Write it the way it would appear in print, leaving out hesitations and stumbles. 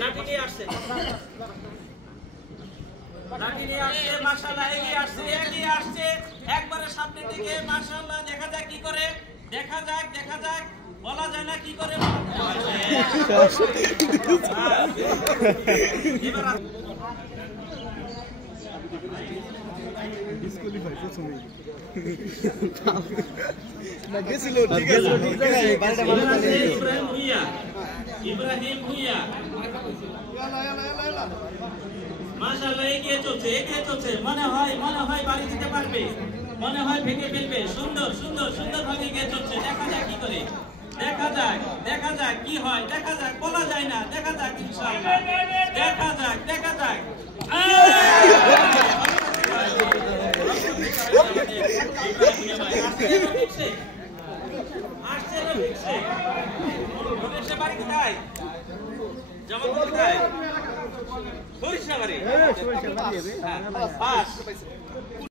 লাঠি নিয়ে আসছে মাশাআল্লাহ এগিয়ে আসছে একবারে সামনের দিকে মাশাআল্লাহ দেখা যাক কি করে দেখা যাক বলা যায় না কি করে ডিসকোয়ালিফাই প্রথমে না গেছিল ঠিক আছে ইব্রাহিম ভুইয়া মাশাআল্লাহ এগিয়ে চলছে মনে হয় বাড়ি দিতে পারবে মনে হয় ভেঙে ফেলবে সুন্দর ভাবে এগিয়ে চলছে দেখা যাক কি করে দেখা যাক কি হয় দেখা যাক বলা যায় না দেখা যাক ইনশাআল্লাহ দেখা যাক বাড়ি কোথায় জমা কোথায় সরিষাবাড়ি